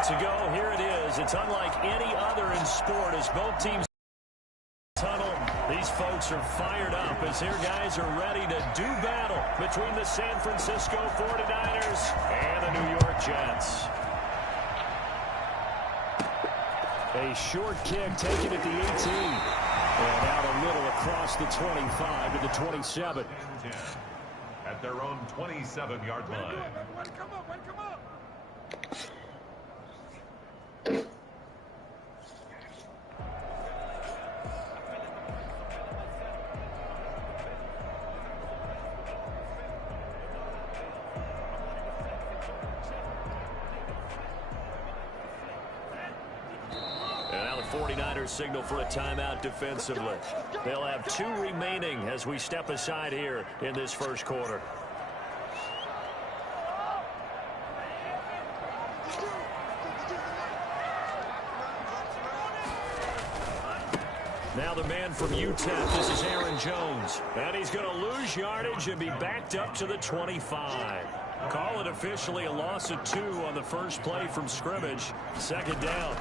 minutes ago. Here it is. It's unlike any other in sport as both teams tunnel. These folks are fired up as their guys are ready to do battle between the San Francisco 49ers and the New York Jets. A short kick taken at the 18. And out a little across the 25 to the 27. At their own 27-yard line. And now the 49ers signal for a timeout defensively. They'll have 2 remaining as we step aside here in this first quarter. Now the man from UTEP, this is Aaron Jones. And he's going to lose yardage and be backed up to the 25. Call it officially a loss of 2 on the first play from scrimmage. Second down.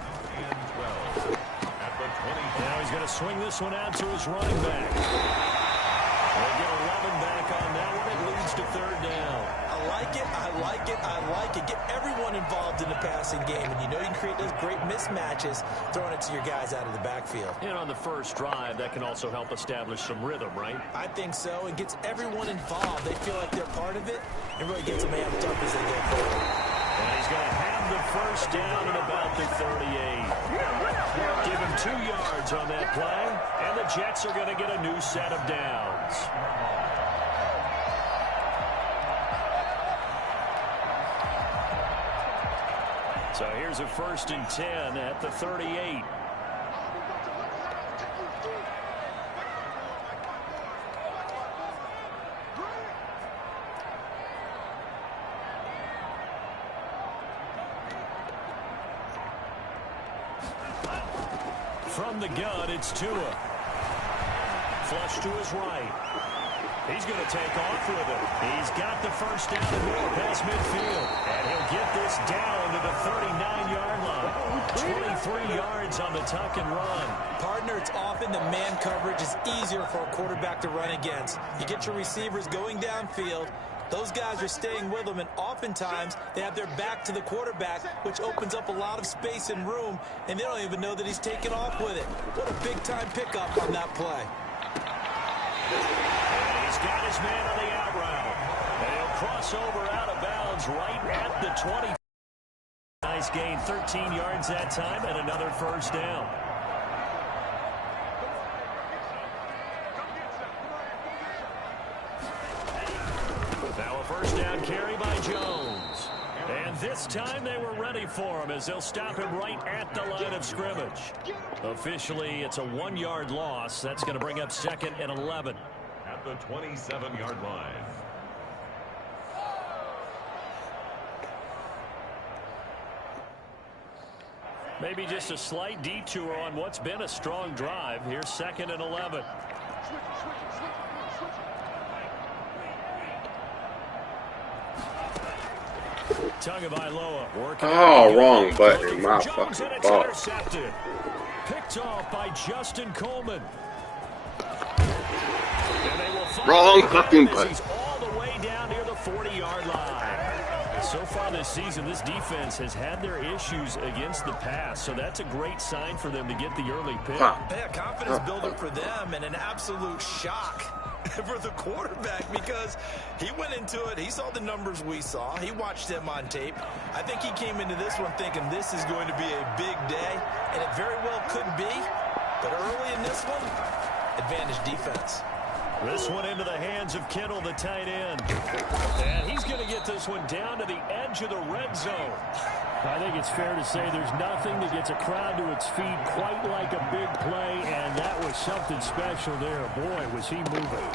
Now he's going to swing this one out to his running back. They'll get 11 back on that one. It leads to third down. I like it. I like it. I like it. Get everyone involved in the passing game. And you know you can create those great mismatches throwing it to your guys out of the backfield. And on the first drive, that can also help establish some rhythm, right? I think so. It gets everyone involved. They feel like they're part of it. It really gets them amped up as they go forward. And he's going to have the first down at about the 38. Give him 2 yards on that play. And the Jets are going to get a new set of downs. So here's a 1st and 10 at the 38. From the gun, it's Tua. Flush to his right. He's going to take off with it. He's got the first down and more past midfield. And he'll get this down to the 39-yard line. 23 yards on the tuck and run. Partner, it's often the man coverage is easier for a quarterback to run against. You get your receivers going downfield. Those guys are staying with them, and oftentimes they have their back to the quarterback, which opens up a lot of space and room, and they don't even know that he's taken off with it. What a big-time pickup on that play. And he's got his man on the out route. And he'll cross over out of bounds right at the 20. Nice gain, 13 yards that time, and another first down. Now a first down carry by Jones. And this time they were ready for him as they'll stop him right at the line of scrimmage. Officially, it's a 1-yard loss. That's going to bring up 2nd and 11. At the 27-yard line. Maybe just a slight detour on what's been a strong drive. Here's 2nd and 11. Tagovailoa working. Oh, wrong button. My fucking fault. Picked off by Justin Coleman. Wrong fucking button. He's all the way down near the 40-yard line. So far this season, this defense has had their issues against the pass, so that's a great sign for them to get the early pick. Yeah, confidence builder for them and an absolute shock for the quarterback because he went into it. He saw the numbers we saw. He watched them on tape. I think he came into this one thinking this is going to be a big day, and it very well could be. But early in this one, advantage defense. This one into the hands of Kittle, the tight end. And he's going to get this one down to the edge of the red zone. I think it's fair to say there's nothing that gets a crowd to its feet quite like a big play, and that was something special there. Boy, was he moving.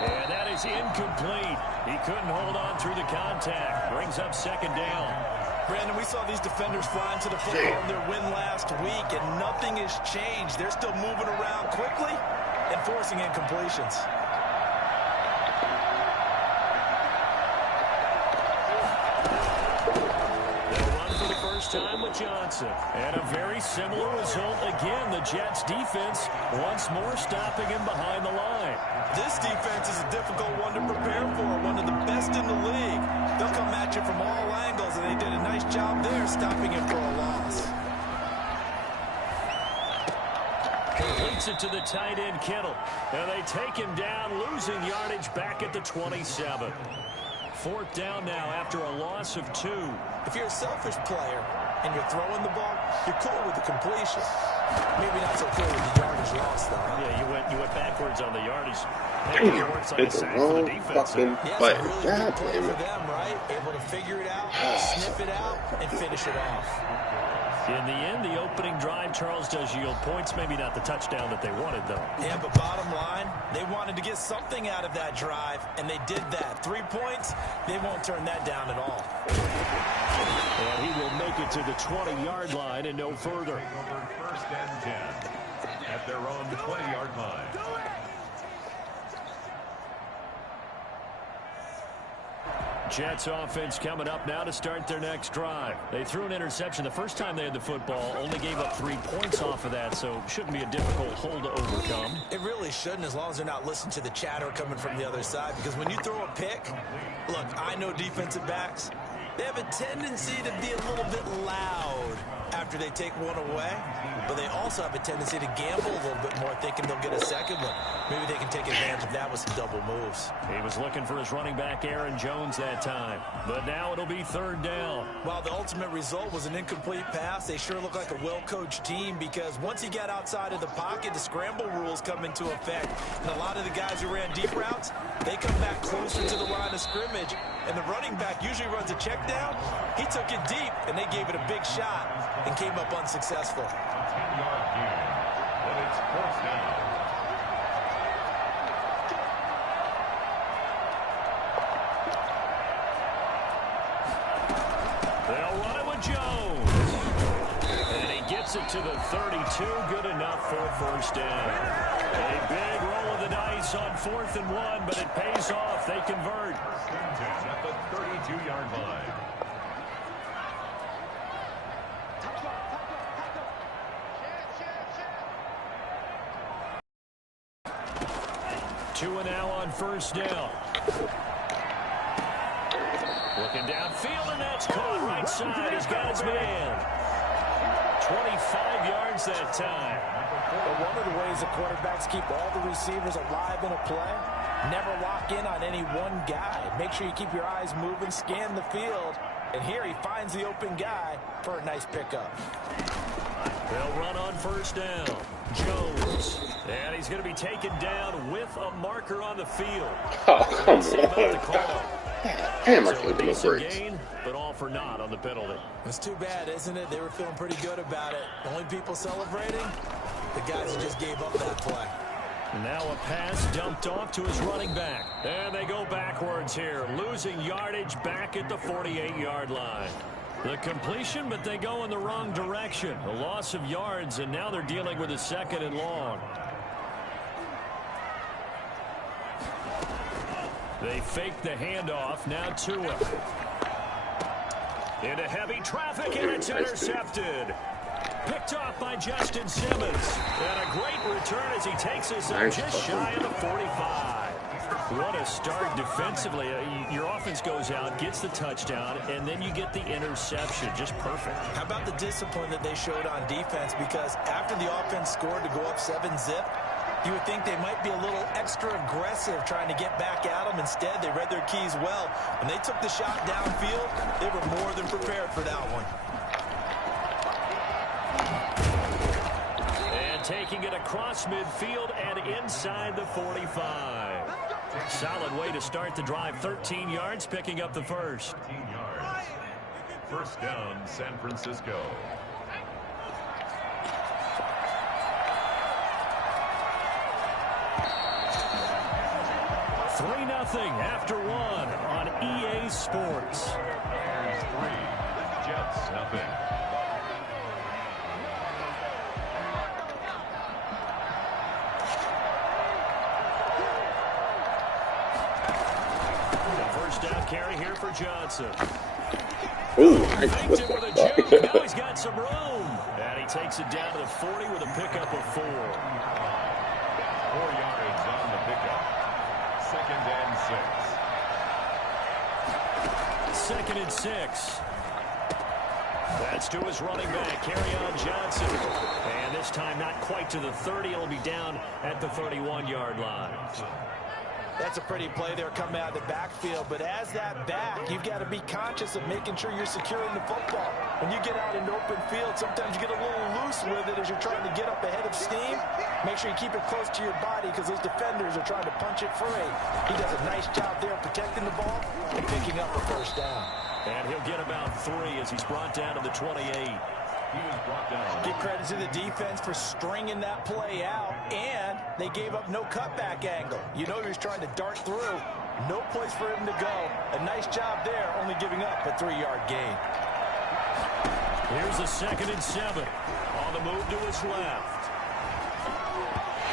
And that is incomplete. He couldn't hold on through the contact. Brings up 2nd down. Brandon, we saw these defenders flying to the football in their win last week, and nothing has changed. They're still moving around quickly and forcing incompletions. They'll run for the first time with Johnson. And a very similar result again. The Jets defense once more stopping him behind the line. This defense is a difficult one to prepare for, one of the best in the league. They'll come at you from all angles, and they did a nice job there stopping him for a loss. Completes it to the tight end, Kittle. And they take him down, losing yardage back at the 27. Fourth down now after a loss of 2. If you're a selfish player and you're throwing the ball, you're cool with the completion. Maybe not so cool with the yardage loss, though. Yeah, you went backwards on the yardage. It's a wrong fucking play. Really good play for them, right? Able to figure it out, sniff it out, and finish it off. In the end, the opening drive, Charles, does yield points. Maybe not the touchdown that they wanted, though. Yeah, but bottom line, they wanted to get something out of that drive, and they did that. 3 points, they won't turn that down at all. And he will make it to the 20-yard line and no further. First and 10 at their own 20-yard line. Jets offense coming up now to start their next drive. They threw an interception the first time they had the football, only gave up 3 points off of that, so shouldn't be a difficult hole to overcome. It really shouldn't, as long as they're not listening to the chatter coming from the other side, because when you throw a pick, look, I know defensive backs, they have a tendency to be a little bit loud after they take one away, but they also have a tendency to gamble a little bit more, thinking they'll get a second one. Maybe they can take advantage of that with some double moves. He was looking for his running back, Aaron Jones, that time. But now it'll be third down. While the ultimate result was an incomplete pass, they sure look like a well-coached team, because once he got outside of the pocket, the scramble rules come into effect. And a lot of the guys who ran deep routes, they come back closer to the line of scrimmage. And the running back usually runs a check down. He took it deep, and they gave it a big shot and came up unsuccessful. 10-yard gain, but it's fourth down. They'll run it with Jones. And he gets it to the 32. Good enough for a first down. A big roll of the dice on 4th and 1, but it pays off. They convert. At the 32-yard line. 2 now on first down. Looking downfield, and that's caught right side. He's got his man. 25 yards that time. But one of the ways the quarterbacks keep all the receivers alive in a play, never lock in on any one guy. Make sure you keep your eyes moving, scan the field. And here he finds the open guy for a nice pickup. They'll run on first down. Jones. And he's going to be taken down with a marker on the field. Oh, come on. Damn, I can't get no breaks. Gain, but all for naught on the penalty. It's too bad, isn't it? They were feeling pretty good about it. The only people celebrating, the guys who just gave up that play. Now a pass dumped off to his running back. And they go backwards here, losing yardage back at the 48-yard line. The completion, but they go in the wrong direction. A loss of yards, and now they're dealing with a 2nd and long. They fake the handoff. Now Tua. Into heavy traffic, and it's intercepted. Picked off by Justin Simmons. And a great return as he takes us up just shy of the 45. What a start defensively. Your offense goes out, gets the touchdown, and then you get the interception. Just perfect. How about the discipline that they showed on defense? Because after the offense scored to go up 7-zip, you would think they might be a little extra aggressive trying to get back at them. Instead, they read their keys well. When they took the shot downfield, they were more than prepared for that one. And taking it across midfield and inside the 45. Solid way to start the drive. 13 yards, picking up the first. 13 yards. First down, San Francisco. 3-0 after 1 on EA Sports. 3, Jets nothing. The first down carry here for Johnson. Ooh, nice. What the fuck? Now he's got some room. And he takes it down to the 40 with a pickup of 4. 4 yards on the pickup. 2nd and 6. 2nd and 6. That's to his running back, Kerryon Johnson. And this time not quite to the 30. It'll be down at the 31-yard line. That's a pretty play there coming out of the backfield. But as that back, you've got to be conscious of making sure you're securing the football. When you get out into open field, sometimes you get a little loose with it as you're trying to get up ahead of steam. Make sure you keep it close to your body because those defenders are trying to punch it free. He does a nice job there protecting the ball and picking up the first down. And he'll get about 3 as he's brought down to the 28. He was brought down. Give credit to the defense for stringing that play out, and they gave up no cutback angle. You know he was trying to dart through. No place for him to go. A nice job there, only giving up a 3-yard gain. Here's a 2nd and 7. On the move to his left.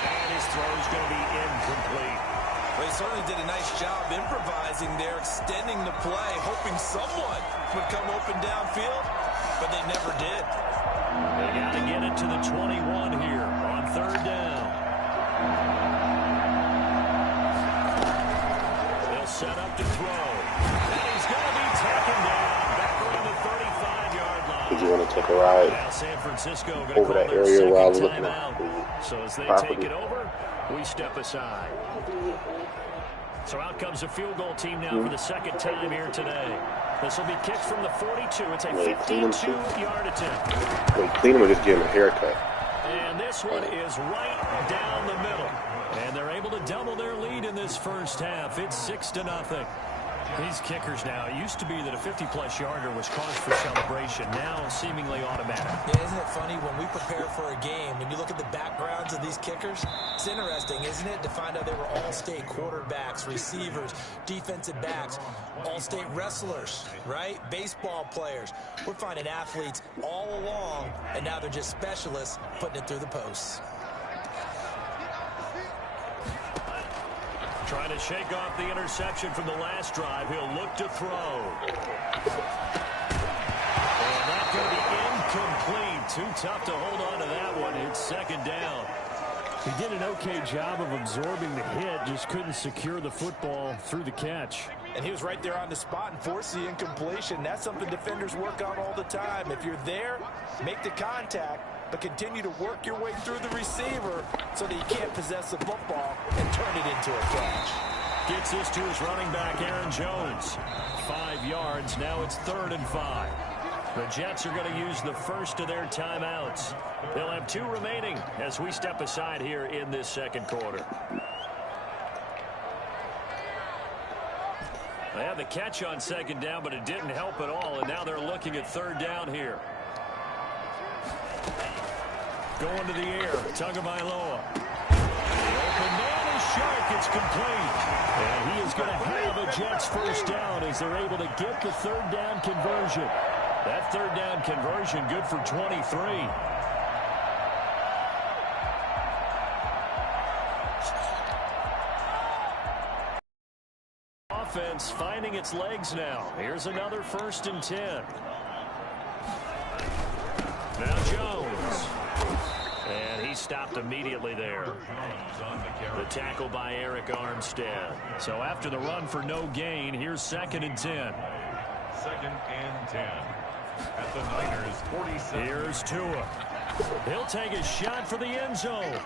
And his throw is going to be incomplete. Well, he certainly did a nice job improvising there, extending the play, hoping someone would come open downfield, but they never did. They got to get it to the 21 here on 3rd down. They'll set up to throw. And he's going to be taken down back around the 35-yard line. Did you want to take a ride Now San Francisco going to over call that their area where I was second looking at timeout. So as they property? take it over, we step aside. So out comes a field goal team now for the 2nd time here today. This will be kicked from the 42. It's a 52-yard attempt. Wait, clean him or just give him a haircut? And this one is right down the middle. And they're able to double their lead in this first half. It's 6-0. These kickers now, it used to be that a 50-plus yarder was cause for celebration. Now seemingly automatic. Yeah, isn't it funny when we prepare for a game, when you look at the backgrounds of these kickers, it's interesting, isn't it, to find out they were all-state quarterbacks, receivers, defensive backs, all-state wrestlers, right? Baseball players. We're finding athletes all along, and now they're just specialists putting it through the posts. Trying to shake off the interception from the last drive. He'll look to throw. And that's going to be incomplete. Too tough to hold on to that one. It's 2nd down. He did an okay job of absorbing the hit, just couldn't secure the football through the catch. And he was right there on the spot and forced the incompletion. That's something defenders work on all the time. If you're there, make the contact, but continue to work your way through the receiver so that you can't possess the football and turn it into a catch. Gets this to his running back, Aaron Jones. 5 yards. Now it's 3rd and 5. The Jets are going to use the first of their timeouts. They'll have 2 remaining as we step aside here in this 2nd quarter. They had the catch on 2nd down, but it didn't help at all, and now they're looking at 3rd down here. Going to the air, Tagovailoa. The open man is sharp. It's complete. And he is going to have a Jets first down as they're able to get the 3rd down conversion. That 3rd down conversion good for 23. Offense finding its legs now. Here's another 1st and 10. Now Jones. And he stopped immediately there. The tackle by Eric Armstead. So after the run for no gain, here's 2nd and 10. 2nd and 10. At the Niners, 47. Here's Tua. He'll take a shot for the end zone.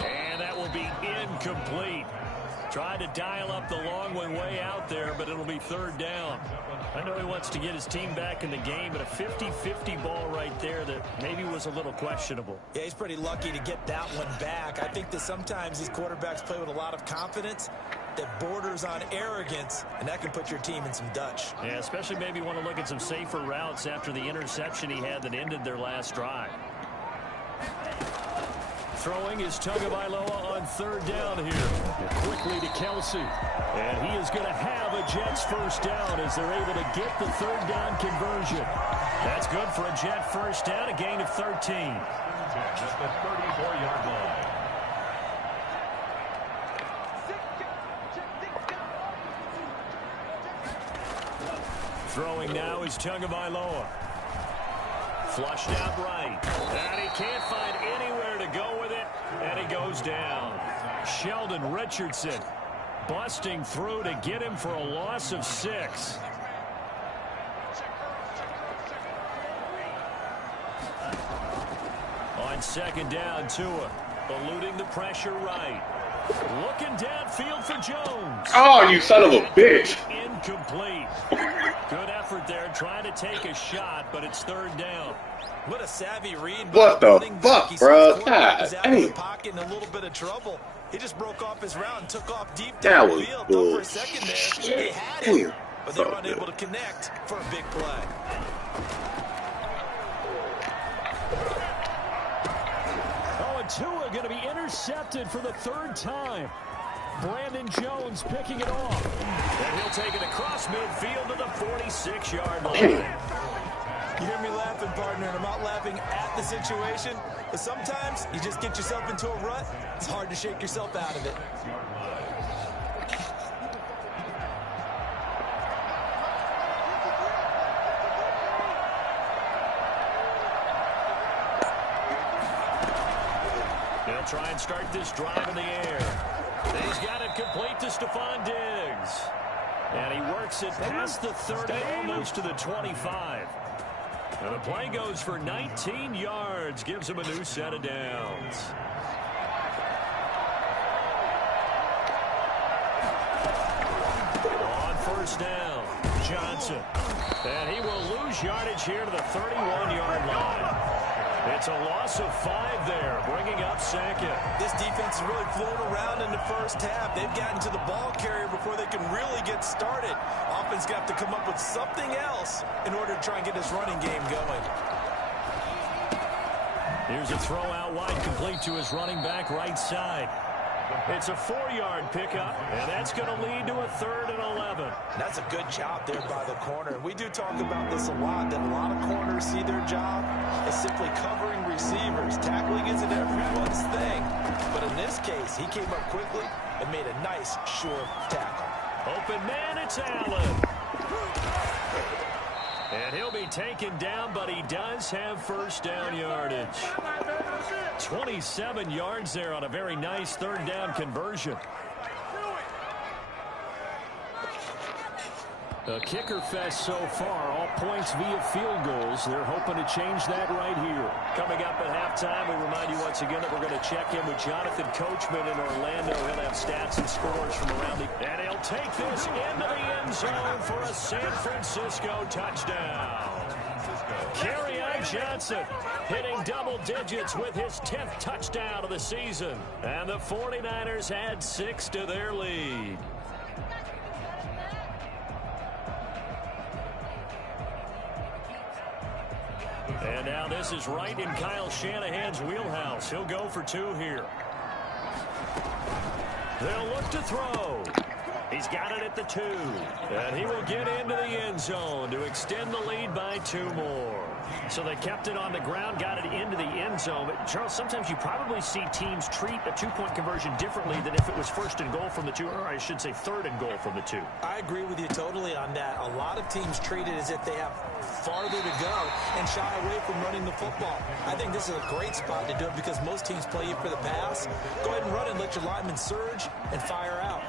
And that will be incomplete. Tried to dial up the long one way out there, but it'll be 3rd down. I know he wants to get his team back in the game, but a 50-50 ball right there that maybe was a little questionable. Yeah, he's pretty lucky to get that one back. I think that sometimes these quarterbacks play with a lot of confidence that borders on arrogance, and that can put your team in some Dutch. Yeah, especially maybe want to look at some safer routes after the interception he had that ended their last drive. Throwing is Tagovailoa on 3rd down here. Quickly to Kelsey. And he is going to have a Jets first down as they're able to get the 3rd down conversion. That's good for a Jet first down, a gain of 13. At the 34-yard line. Throwing now is Tagovailoa. Flushed out right. And he can't find anywhere to go with it. And he goes down. Sheldon Richardson busting through to get him for a loss of 6. On second down, Tua eluding the pressure right. Looking downfield for Jones. Oh, you son of a bitch. Incomplete. Good effort there trying to take a shot, but it's third down. What a savvy read. What the fuck, bro? God He's out of the dang. pocket in a little bit of trouble. He just broke off his route and took off deep That down the was field. Thought for a second there, they had him, damn. but they were So unable good. to connect for a big play. Oh, and Tua going to be intercepted for the 3rd time. Brandon Jones picking it off. And he'll take it across midfield to the 46-yard line. You hear me laughing, partner, and I'm not laughing at the situation, but sometimes you just get yourself into a rut. It's hard to shake yourself out of it. They'll try and start this drive in the air. He's got it complete to Stephon Diggs. And he works it past the 30, almost to the 25. And the play goes for 19 yards, gives him a new set of downs. On first down, Johnson. And he will lose yardage here to the 31-yard line. It's a loss of 5 there, bringing up second. This defense is really flown around in the first half. They've gotten to the ball carrier before they can really get started. Offense got to come up with something else in order to try and get this running game going. Here's a throw out wide, complete to his running back right side. It's a 4-yard pickup, and that's going to lead to a 3rd and 11. That's a good job there by the corner. We do talk about this a lot, that a lot of corners see their job as simply covering receivers. Tackling isn't everyone's thing. But in this case, he came up quickly and made a nice, sure tackle. Open man, it's Allen. And he'll be taken down, but he does have first down yardage. 27 yards there on a very nice 3rd down conversion. A kicker fest so far, all points via field goals. They're hoping to change that right here. Coming up at halftime, we remind you once again that we're going to check in with Jonathan Coachman in Orlando. He'll have stats and scores from around the... And he'll take this into the end zone for a San Francisco touchdown. Kerryon Johnson hitting double digits with his 10th touchdown of the season. And the 49ers add 6 to their lead. And now this is right in Kyle Shanahan's wheelhouse. He'll go for 2 here. They'll look to throw. He's got it at the 2. And he will get into the end zone to extend the lead by 2 more. So they kept it on the ground, got it into the end zone. But, Charles, sometimes you probably see teams treat a 2-point conversion differently than if it was 1st and goal from the 2, or I should say 3rd and goal from the 2. I agree with you totally on that. A lot of teams treat it as if they have farther to go and shy away from running the football. I think this is a great spot to do it because most teams play you for the pass. Go ahead and run and let your linemen surge and fire out.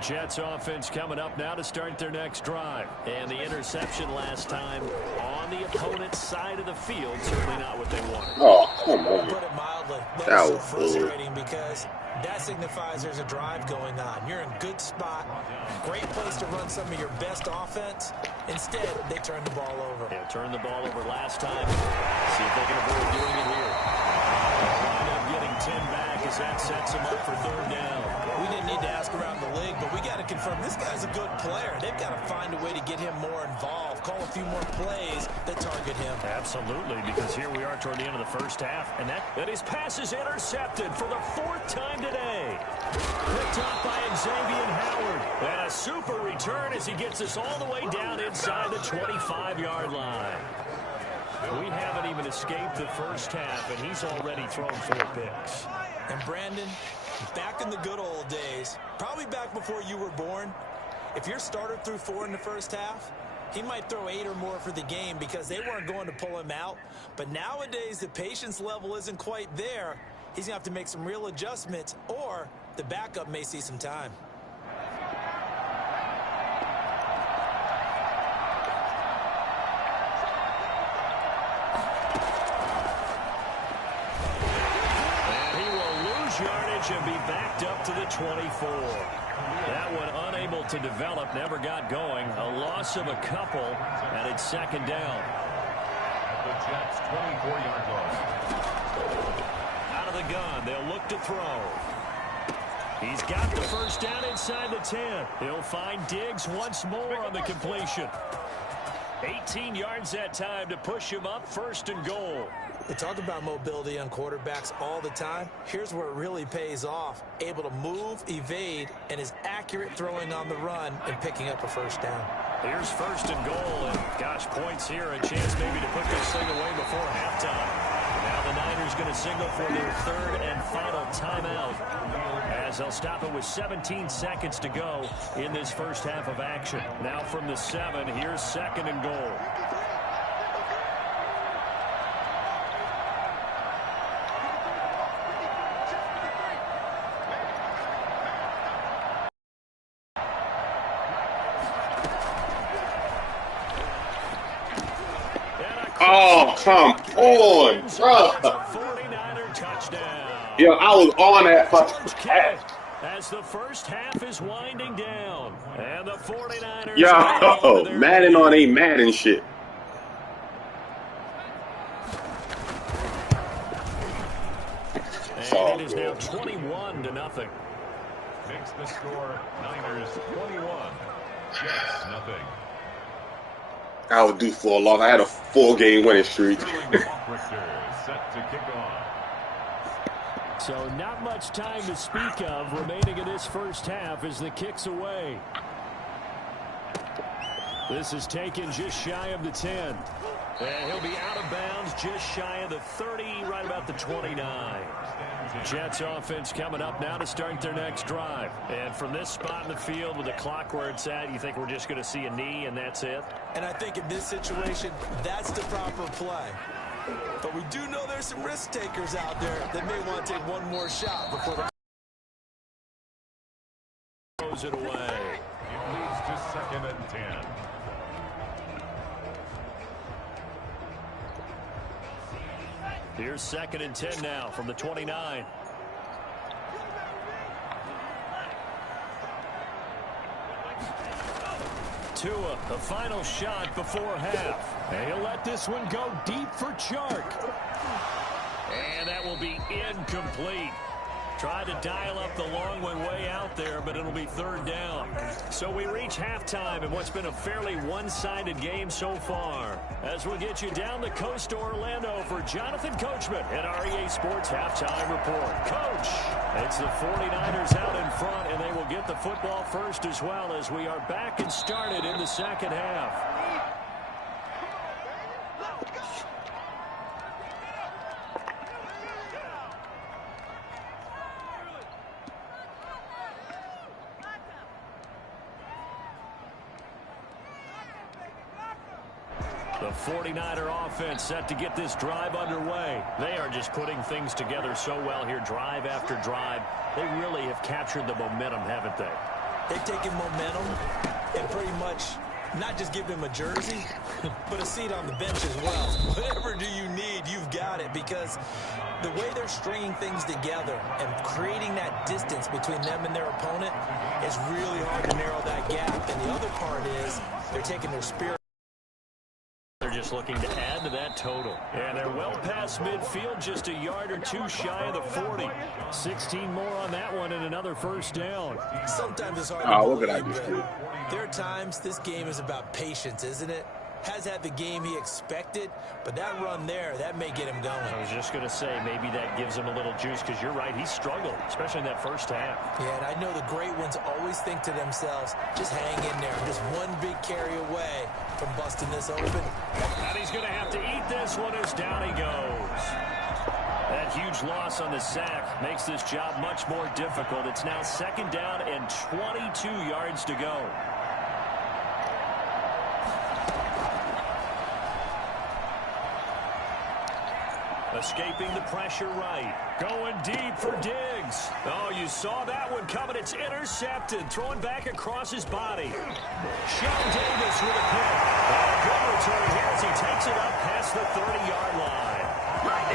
Jets offense coming up now to start their next drive. And the interception last time on the opponent's side of the field. Certainly not what they wanted. Oh, come on. Put it mildly. That That is so was frustrating because that signifies there's a drive going on. You're in good spot. Great place to run some of your best offense. Instead, they turn the ball over. Yeah, turned the ball over last time. See if they can avoid doing it here. Wind up getting 10 back as that sets them up for 3rd down. We didn't need to ask around the league, but we got to confirm this guy's a good player. They've got to find a way to get him more involved, call a few more plays that target him. Absolutely, because here we are toward the end of the first half, and his pass is intercepted for the 4th time today. Picked up by Xavier Howard. And a super return as he gets us all the way down inside the 25-yard line. We haven't even escaped the first half, and he's already thrown 4 picks. And Brandon, back in the good old days, probably back before you were born, if your starter threw 4 in the first half, He might throw 8 or more for the game because they weren't going to pull him out. But nowadays, the patience level isn't quite there. He's going to have to make some real adjustments, or the backup may see some time. And he will lose yardage and be backed up to the 24. That one unable to develop, never got going. A loss of a couple, and it's second down. At the Jets' 24-yard line. Out of the gun, they'll look to throw. He's got the first down inside the 10. He'll find Diggs once more on the completion. 18 yards that time to push him up, first and goal. We talk about mobility on quarterbacks all the time. Here's where it really pays off. Able to move, evade, and is accurate throwing on the run and picking up a first down. Here's first and goal, and gosh, points here. A chance maybe to put this thing away before halftime. Now the Niners going to signal for their third and final timeout, as they'll stop it with 17 seconds to go in this first half of action. Now from the 7, here's second and goal. Oh, come on, bro. 49er touchdown. Yo, I was on that fucking ass. As the first half is winding down, and the 49ers. Yo, Madden on a Madden shit. And it is now 21-0. Makes the score Niners 21. Jets nothing. I would do for a loss. I had a 4-game winning streak. Set to kick off. So not much time to speak of remaining in this first half as the kick's away. This is taken just shy of the 10. And he'll be out of bounds just shy of the 30, right about the 29. Jets offense coming up now to start their next drive. And from this spot in the field with the clock where it's at, you think we're just going to see a knee and that's it? And I think in this situation, that's the proper play. But we do know there's some risk takers out there that may want to take one more shot before the throws it away. It moves to second and 10. Here's second and 10 now from the 29. Tua, the final shot before half. And he'll let this one go deep for Chark. And that will be incomplete. Tried to dial up the long one way out there, but it'll be third down. So we reach halftime in what's been a fairly one-sided game so far. As we'll get you down the coast to Orlando for Jonathan Coachman at our EA Sports Halftime Report. Coach, it's the 49ers out in front, and they will get the football first as well as we are back and started in the second half. The 49er offense set to get this drive underway. They are just putting things together so well here, drive after drive. They really have captured the momentum, haven't they? They've taken momentum and pretty much not just give them a jersey, but a seat on the bench as well. Whatever do you need, you've got it, because the way they're stringing things together and creating that distance between them and their opponent is really hard to narrow that gap. And the other part is they're taking their spirit. They're just looking to add to that total. And they're well past midfield, just a yard or two shy of the 40. 16 more on that one and another first down. Sometimes it's hard Oh, to look at believe, that. but there are times this game is about patience, isn't it? Has had the game he expected, but that run there, that may get him going. I was just going to say, maybe that gives him a little juice, because you're right, he struggled, especially in that first half. Yeah, and I know the great ones always think to themselves, just hang in there. I'm just one big carry away from busting this open. And he's going to have to eat this one as down he goes. That huge loss on the sack makes this job much more difficult. It's now second down and 22 yards to go. Escaping the pressure right. Going deep for Diggs. Oh, you saw that one coming. It's intercepted. Throwing back across his body. Sean Davis with a pick. And a good return here as he takes it up past the 30-yard line.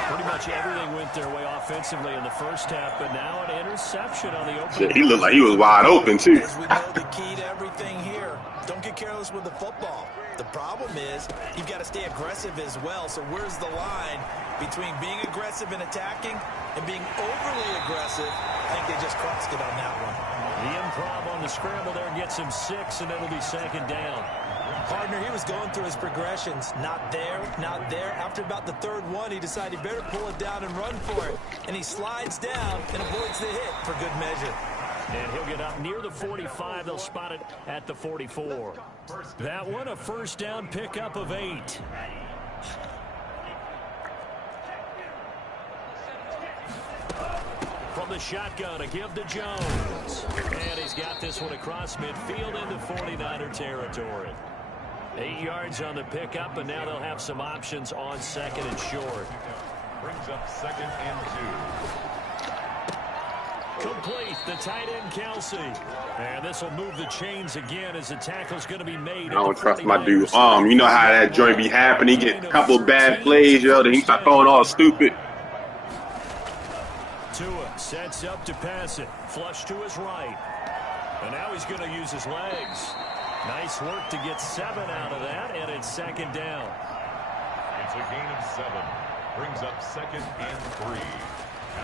Pretty much everything went their way offensively in the first half, but now an interception on the opening. He looked like he was wide open, too. As we know, the key to everything here, don't get careless with the football. The problem is you've got to stay aggressive as well. So where's the line between being aggressive and attacking and being overly aggressive? I think they just crossed it on that one. The improv on the scramble there gets him 6, and it'll be second down. Partner, he was going through his progressions. Not there, not there. After about the third one, he decided he better pull it down and run for it. And he slides down and avoids the hit for good measure. And he'll get up near the 45. They'll spot it at the 44. That one, a first down pickup of 8. From the shotgun, a give to Jones. And he's got this one across midfield into 49er territory. 8 yards on the pickup, and now they'll have some options on second and short. Brings up 2nd and 2. Complete, the tight end, Kelsey. And this will move the chains again as the tackle's going to be made. I don't trust my dude. You know how that joint be happening. He get a couple of bad plays, yo. Then he start throwing all stupid. Tua sets up to pass it. Flush to his right. And now he's going to use his legs. Nice work to get 7 out of that, and it's second down. It's a gain of 7. Brings up 2nd and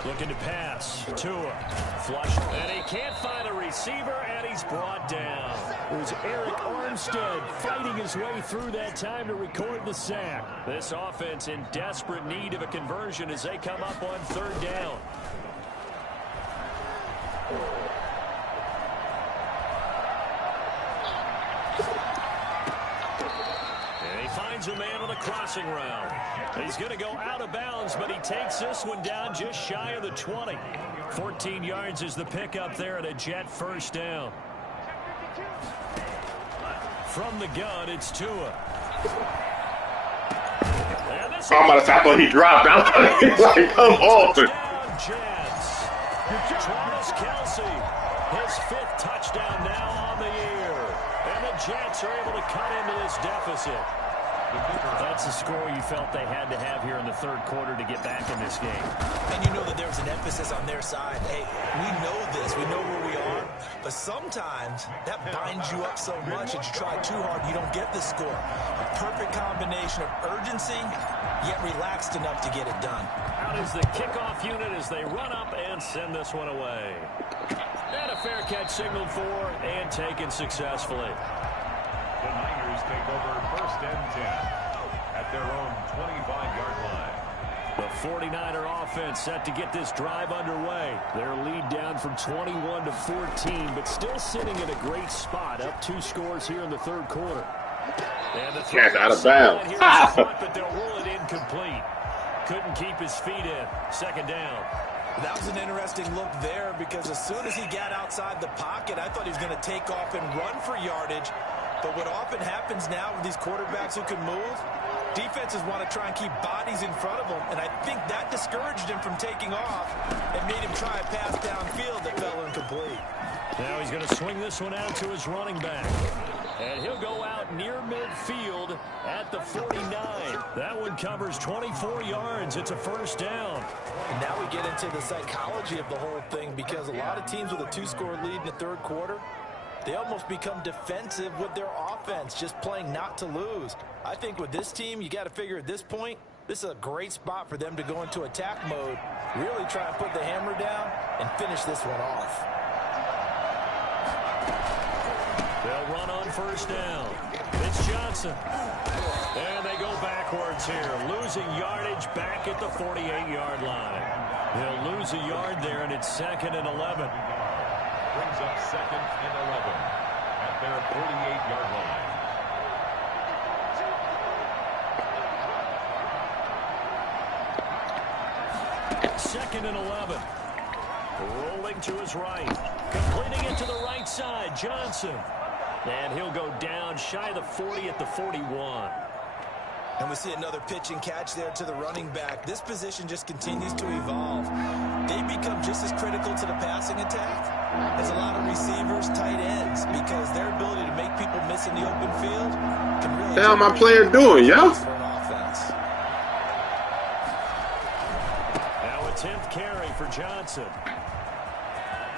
3. Looking to pass. Tua. Flush. And he can't find a receiver, and he's brought down. It was Eric Armstead fighting his way through that time to record the sack. This offense in desperate need of a conversion as they come up on third down. A man on the crossing route. He's going to go out of bounds, but he takes this one down just shy of the 20. 14 yards is the pickup there at a Jet first down. From the gun, it's Tua. I thought he dropped. I like, come on. Jets. Travis Kelce, his 5th touchdown now on the year. And the Jets are able to cut into this deficit. That's the score you felt they had to have here in the third quarter to get back in this game. And you know that there's an emphasis on their side. Hey, we know this. We know where we are. But sometimes that binds you up so much that you try too hard, you don't get the score. A perfect combination of urgency, yet relaxed enough to get it done. Out is the kickoff unit as they run up and send this one away. And a fair catch signaled for and taken successfully. The Niners take over 1st and 10 at their own 25-yard line. The 49er offense set to get this drive underway. Their lead down from 21 to 14, but still sitting in a great spot. Up 2 scores here in the third quarter. And the throw out of bounds. But they'll roll it incomplete. Couldn't keep his feet in. Second down. That was an interesting look there because as soon as he got outside the pocket, I thought he was going to take off and run for yardage. But what often happens now with these quarterbacks who can move, defenses want to try and keep bodies in front of them, and I think that discouraged him from taking off and made him try a pass downfield that fell incomplete. Now he's going to swing this one out to his running back. And he'll go out near midfield at the 49. That one covers 24 yards. It's a first down. And now we get into the psychology of the whole thing because a lot of teams with a 2-score lead in the third quarter, they almost become defensive with their offense, just playing not to lose. I think with this team, you got to figure at this point, this is a great spot for them to go into attack mode, really try and put the hammer down and finish this one off. They'll run on first down. It's Johnson. And they go backwards here, losing yardage back at the 48-yard line. They'll lose a yard there, and it's 2nd and 11. Brings up 2nd and 11 at their 48-yard line. 2nd and 11. Rolling to his right. Completing it to the right side. Johnson. And he'll go down shy of the 40 at the 41. And we see another pitch and catch there to the running back. This position just continues to evolve. They become just as critical to the passing attack as a lot of receivers, tight ends, because their ability to make people miss in the open field can really... Hell, my player doing, yo? For an offense. Now a 10th carry for Johnson.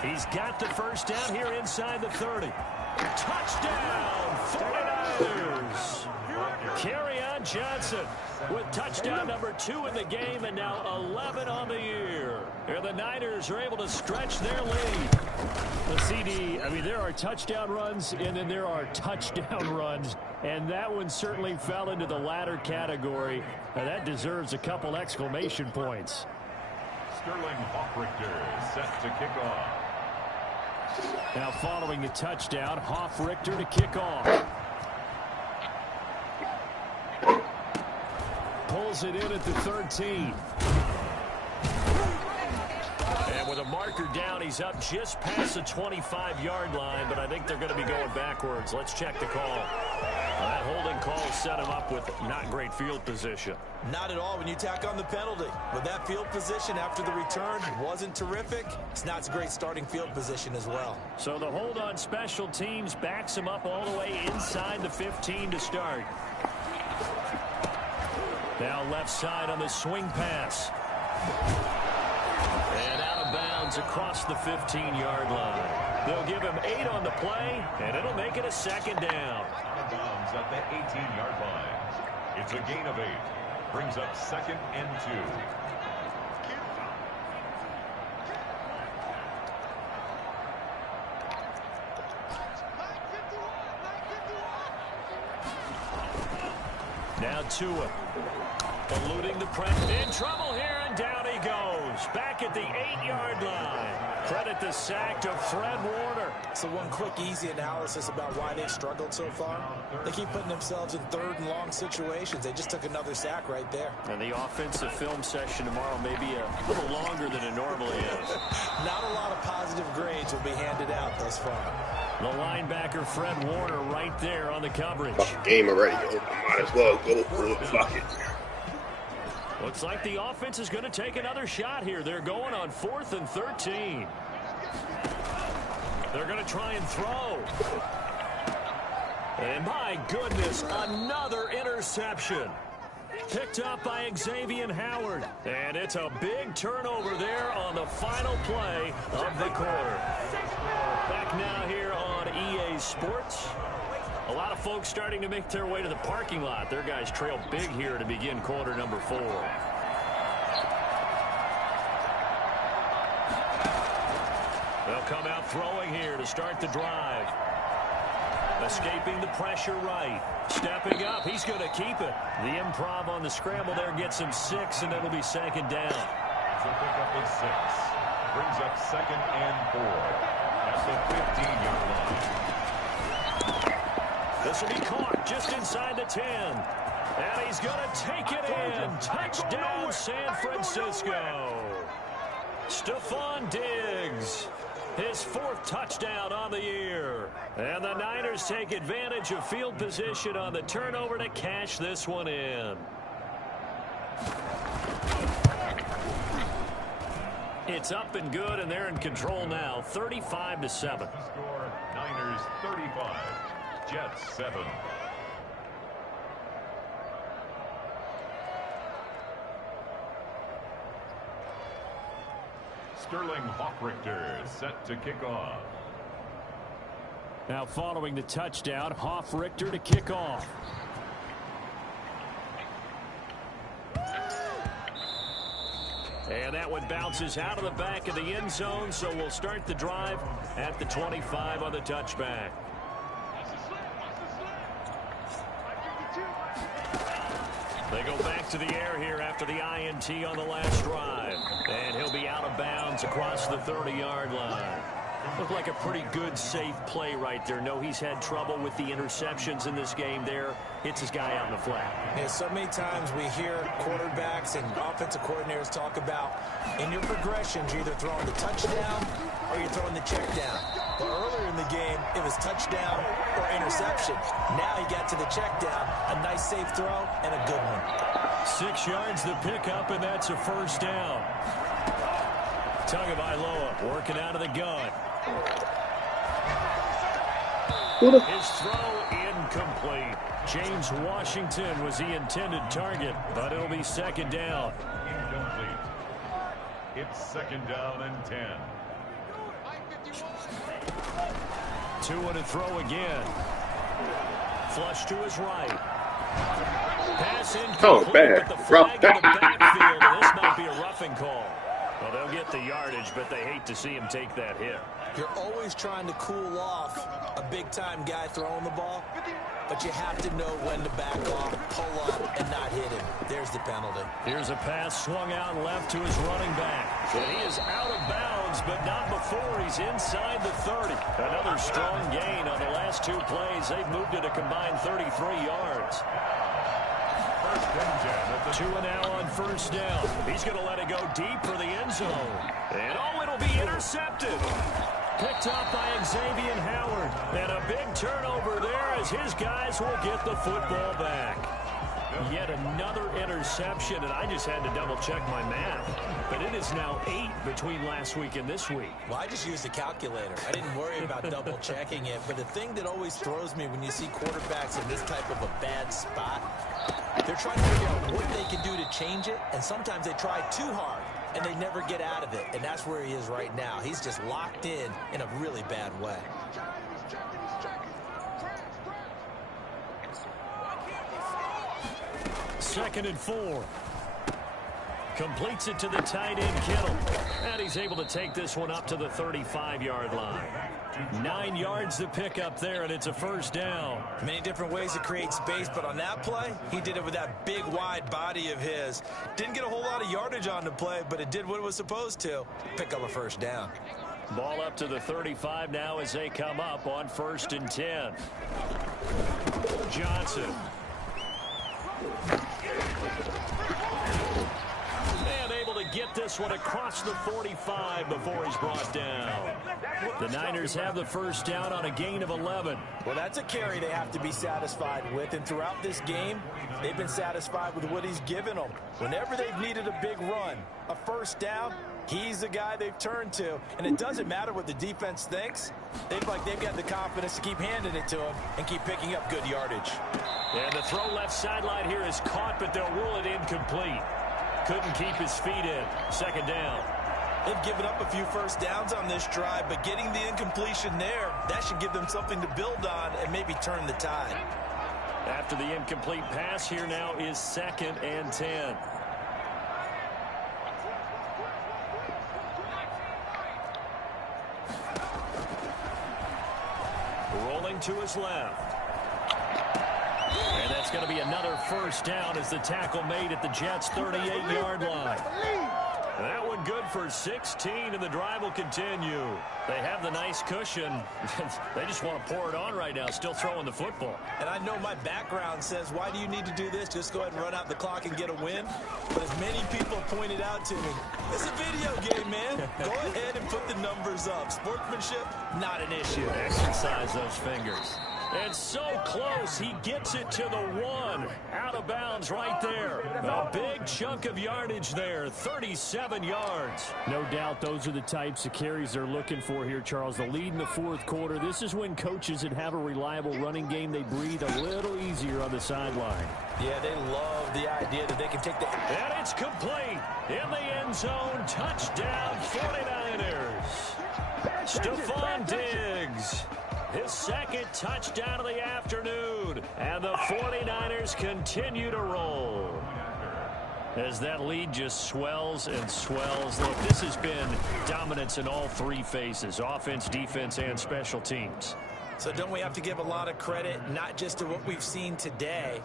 He's got the first down here inside the 30. Touchdown, 49ers. Kerryon Johnson with touchdown number 2 in the game and now 11 on the year. And the Niners are able to stretch their lead. The CD, I mean, there are touchdown runs and then there are touchdown runs. And that one certainly fell into the latter category. Now that deserves a couple exclamation points. Sterling Hoffrichter set to kick off. Now following the touchdown, Hoffrichter to kick off. Pulls it in at the 13. And with a marker down, he's up just past the 25-yard line, but I think they're going to be going backwards. Let's check the call. That holding call set him up with not great field position. Not at all when you tack on the penalty. But that field position after the return wasn't terrific. It's not a great starting field position as well. So the hold on special teams backs him up all the way inside the 15 to start. Now left side on the swing pass. And out of bounds across the 15-yard line. They'll give him 8 on the play, and it'll make it a second down. Out of bounds at the 18-yard line. It's a gain of 8. Brings up 2nd and 2. Now Tua. Eluding the press. In trouble here, and down he goes. Back at the 8-yard line. Credit the sack to Fred Warner. So one quick, easy analysis about why they've struggled so far. They keep putting themselves in 3rd and long situations. They just took another sack right there. And the offensive film session tomorrow may be a little longer than it normally is. Not a lot of positive grades will be handed out thus far. The linebacker, Fred Warner, right there on the coverage. Game already, yo. I might as well go for it. Fuck it. Looks like the offense is going to take another shot here. They're going on 4th and 13. They're going to try and throw. And my goodness, another interception. Picked up by Xavier Howard. And it's a big turnover there on the final play of the quarter. Back now here on EA Sports. A lot of folks starting to make their way to the parking lot. Their guys trail big here to begin quarter number 4. They'll come out throwing here to start the drive. Escaping the pressure right. Stepping up. He's going to keep it. The improv on the scramble there gets him 6, and it'll be 2nd down. It's a pickup of 6. Brings up 2nd and 4. At the 15-yard line. This will be caught just inside the 10. And he's going to take it in. Touchdown, San Francisco. Stephon Diggs. His 4th touchdown on the year. And the Niners take advantage of field position on the turnover to cash this one in. It's up and good, and they're in control now, 35-7. Score, Niners 35. Jets 7. Sterling Hoffrichter set to kick off. Now following the touchdown, Hoffrichter to kick off. And that one bounces out of the back of the end zone, so we'll start the drive at the 25 on the touchback. They go back to the air here after the INT on the last drive. And he'll be out of bounds across the 30-yard line. Looked like a pretty good, safe play right there. No, he's had trouble with the interceptions in this game there. Hits his guy out in the flat. Yeah, so many times we hear quarterbacks and offensive coordinators talk about in your progressions, you're either throwing the touchdown or you're throwing the check down. But earlier Earlier in the game, it was touchdown or interception. Now he got to the check down, a nice safe throw, and a good one. 6 yards the pickup, and that's a first down. Tagovailoa working out of the gun. His throw incomplete. James Washington was the intended target, but it'll be second down. Incomplete. It's second down and 10. 2 and a throw again. Flush to his right. Pass incomplete. Oh, bad. But the flag in the backfield, and this might be a roughing call. Well, they'll get the yardage, but they hate to see him take that hit. You're always trying to cool off a big-time guy throwing the ball, but you have to know when to back off, pull up, and not hit him. There's the penalty. Here's a pass swung out left to his running back. And he is out of bounds, but not before he's inside the 30. Another strong gain on the last 2 plays. They've moved it a combined 33 yards. 2 and now on first down. He's going to let it go deep for the end zone. And oh, it'll be intercepted. Picked up by Xavier Howard. And a big turnover there as his guys will get the football back. Yet another interception, and I just had to double-check my math. But it is now 8 between last week and this week. Well, I just used a calculator. I didn't worry about double-checking it. But the thing that always throws me when you see quarterbacks in this type of a bad spot, they're trying to figure out what they can do to change it, and sometimes they try too hard, and they never get out of it. And that's where he is right now. He's just locked in a really bad way. Second and 4. Completes it to the tight end, Kittle. And he's able to take this one up to the 35-yard line. 9 yards to pick up there, and it's a first down. Many different ways to create space, but on that play, he did it with that big, wide body of his. Didn't get a whole lot of yardage on the play, but it did what it was supposed to. Pick up a first down. Ball up to the 35 now as they come up on first and 10. Johnson. And able to get this one across the 45 before he's brought down. The Niners have the first down on a gain of 11. Well, that's a carry they have to be satisfied with, and throughout this game, they've been satisfied with what he's given them. Whenever they've needed a big run, a first down, he's the guy they've turned to. And it doesn't matter what the defense thinks. They've got the confidence to keep handing it to him and keep picking up good yardage. And the throw left sideline here is caught, but they'll rule it incomplete. Couldn't keep his feet in. Second down. They've given up a few first downs on this drive, but getting the incompletion there, that should give them something to build on and maybe turn the tide. After the incomplete pass, here now is second and 10. Rolling to his left. And that's going to be another first down as the tackle made at the Jets' 38-yard line. That one good for 16, and the drive will continue. They have the nice cushion. They just want to pour it on right now, still throwing the football. And I know my background says, why do you need to do this? Just go ahead and run out the clock and get a win. But as many people pointed out to me, it's a video game, man. Go ahead and put the numbers up. Sportsmanship, not an issue. Exercise those fingers. And so close, he gets it to the 1. Out of bounds right there. A big chunk of yardage there, 37 yards. No doubt those are the types of carries they're looking for here, Charles. The lead in the fourth quarter. This is when coaches that have a reliable running game, they breathe a little easier on the sideline. Yeah, they love the idea that they can take the... And it's complete. In the end zone, touchdown 49ers. Stephon Diggs. His second touchdown of the afternoon. And the 49ers continue to roll. As that lead just swells and swells. Look, this has been dominance in all 3 phases. Offense, defense, and special teams. So don't we have to give a lot of credit, not just to what we've seen today,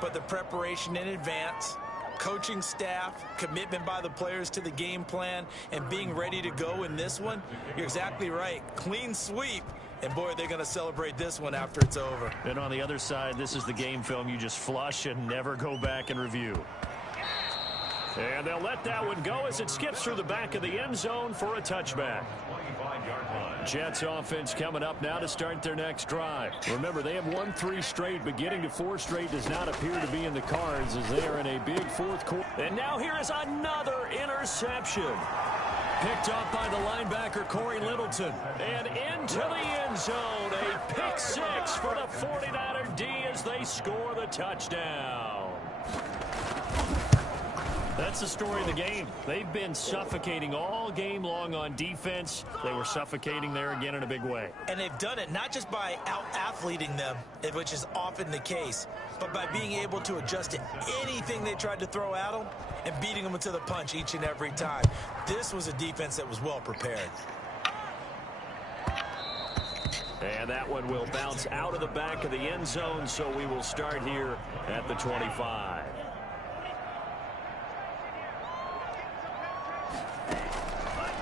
but the preparation in advance, coaching staff, commitment by the players to the game plan, and being ready to go in this one? You're exactly right. Clean sweep. And, boy, they're going to celebrate this one after it's over. And on the other side, this is the game film you just flush and never go back and review. And they'll let that one go as it skips through the back of the end zone for a touchback. Jets offense coming up now to start their next drive. Remember, they have won 3 straight, but getting to 4 straight does not appear to be in the cards as they are in a big fourth quarter. And now here is another interception. Picked up by the linebacker, Corey Littleton. And into the end zone, a pick 6 for the 49er D as they score the touchdown. That's the story of the game. They've been suffocating all game long on defense. They were suffocating there again in a big way. And they've done it not just by out-athleting them, which is often the case, but by being able to adjust to anything they tried to throw at them and beating them to the punch each and every time. This was a defense that was well prepared. And that one will bounce out of the back of the end zone, so we will start here at the 25.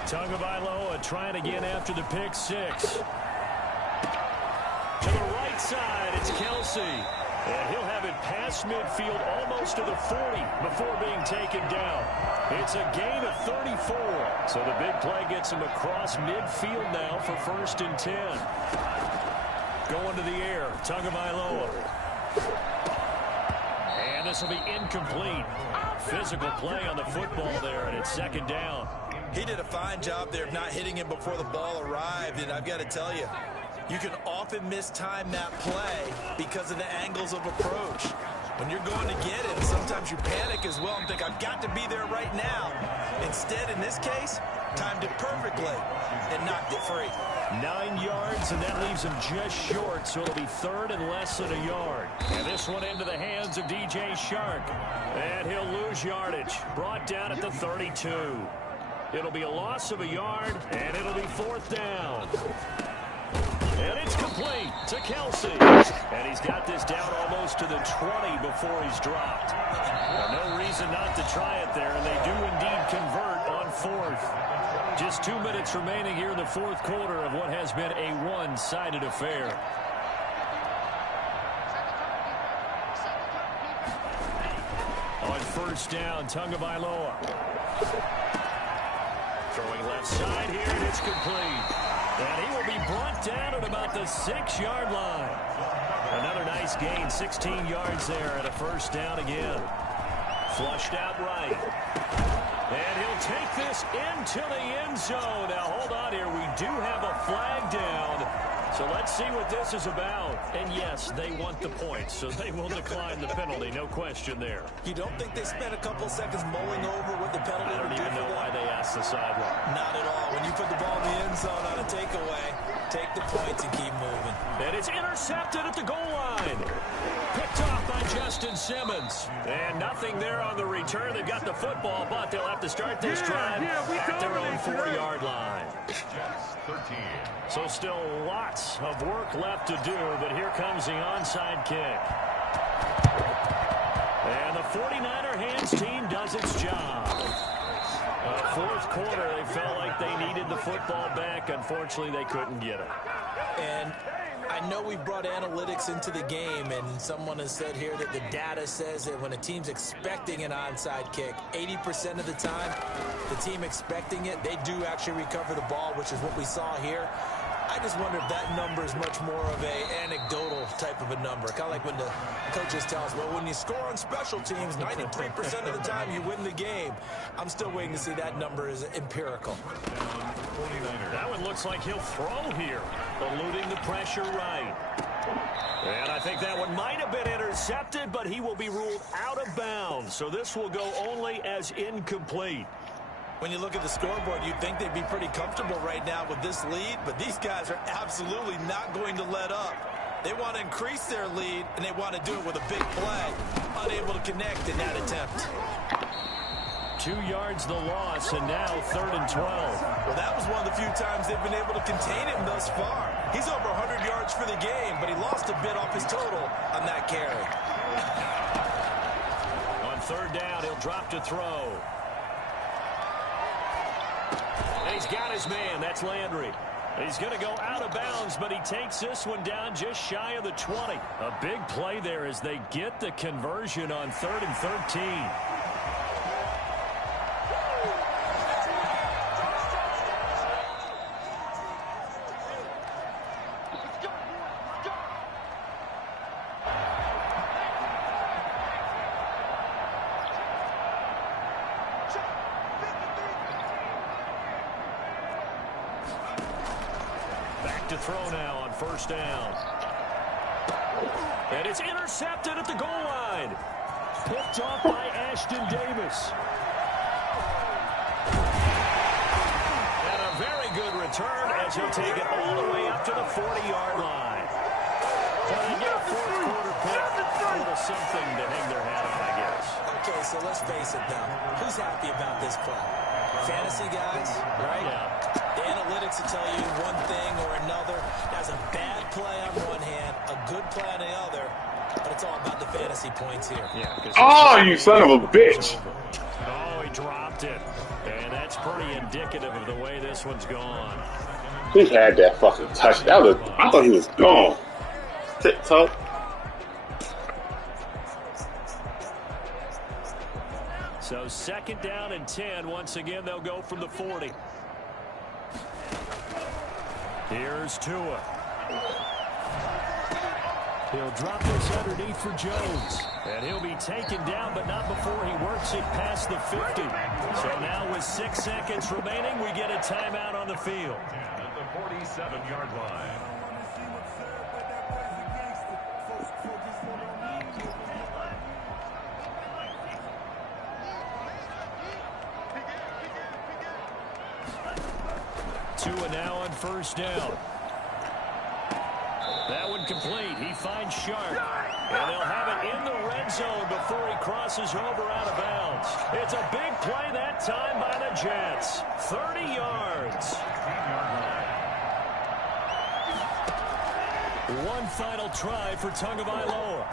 Tagovailoa trying again after the pick 6. To the right side, it's Kelsey. And he'll have it past midfield almost to the 40 before being taken down. It's a gain of 34. So the big play gets him across midfield now for 1st and 10. Going to the air, Tagovailoa. And this will be incomplete. Physical play on the football there, and it's 2nd down. He did a fine job there of not hitting him before the ball arrived, and I've got to tell you, you can often mistime that play because of the angles of approach. When you're going to get it, sometimes you panic as well and think, I've got to be there right now. Instead, in this case, timed it perfectly and knocked it free. 9 yards, and that leaves him just short, so it'll be 3rd and less than a yard. And this one into the hands of DJ Chark. And he'll lose yardage. Brought down at the 32. It'll be a loss of a yard, and it'll be 4th down. And it's complete to Kelsey. And he's got this down almost to the 20 before he's dropped. Well, no reason not to try it there, and they do indeed convert on 4th. Just 2 minutes remaining here in the 4th quarter of what has been a one-sided affair. On 1st down, Tagovailoa. Throwing left side here, and it's complete. And he will be brought down at about the 6-yard line. Another nice gain, 16 yards there at a 1st down again. Flushed out right. And he'll take this into the end zone. Now, hold on here. We do have a flag down. So let's see what this is about. And, yes, they want the points, so they will decline the penalty. No question there. You don't think they spent a couple seconds mulling over what the penalty I don't even know why they asked the sideline. Not at all. When you put the ball in the end zone on a takeaway, take the points and keep moving. And it's intercepted at the goal line. Picked off by Justin Simmons. And nothing there on the return. They've got the football, but they'll have to start this drive at their own 4-yard line. So still lots of work left to do, but here comes the onside kick. And the 49er hands team does its job. 4th quarter, they felt like they needed the football back. Unfortunately, they couldn't get it. And I know we brought analytics into the game, and someone has said here that the data says that when a team's expecting an onside kick, 80% of the time, the team expecting it, they do actually recover the ball, which is what we saw here. I just wonder if that number is much more of a anecdotal type of a number. Kind of like when the coaches tell us, well, when you score on special teams, 93% of the time you win the game. I'm still waiting to see that number is empirical. That one looks like he'll throw here, eluding the pressure right. And I think that one might have been intercepted, but he will be ruled out of bounds. So this will go only as incomplete. When you look at the scoreboard, you'd think they'd be pretty comfortable right now with this lead, but these guys are absolutely not going to let up. They want to increase their lead, and they want to do it with a big play. Unable to connect in that attempt. 2 yards the loss, and now 3rd and 12. Well, that was one of the few times they've been able to contain him thus far. He's over 100 yards for the game, but he lost a bit off his total on that carry. On 3rd down, he'll drop to throw. And he's got his man. That's Landry. He's going to go out of bounds, but he takes this one down just shy of the 20. A big play there as they get the conversion on 3rd and 13. back to throw now on first down. And it's intercepted at the goal line. Picked off by Ashton Davis. And a very good return as he'll take it all the way up to the 40-yard line. So they get a fourth quarter pick. A little something to hang their hat on, I guess. Okay, so let's face it now. Who's happy about this play? Fantasy guys, right? Yeah. The analytics will tell you one thing or another. That's a bad play on one hand, a good play on the other, but it's all about the fantasy points here. Yeah, Oh, you son of a bitch. Oh, he dropped it. And that's pretty indicative of the way this one's gone. He had that fucking touch. I thought he was gone. TikTok. So 2nd down and 10. Once again, they'll go from the 40. Here's Tua. He'll drop this underneath for Jones. And he'll be taken down, but not before he works it past the 50. So now with 6 seconds remaining, we get a timeout on the field. At the 47-yard line. Tua now on first down. That one complete. He finds Sharp. And they'll have it in the red zone before he crosses over out of bounds. It's a big play that time by the Jets. 30 yards. One final try for Tagovailoa.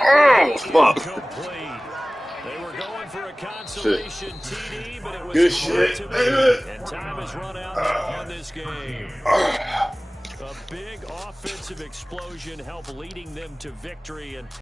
Oh, fuck. Complete. They were going for a consolation TD, but it was Good shit. And time has run out on this game. A big offensive explosion helped leading them to victory. And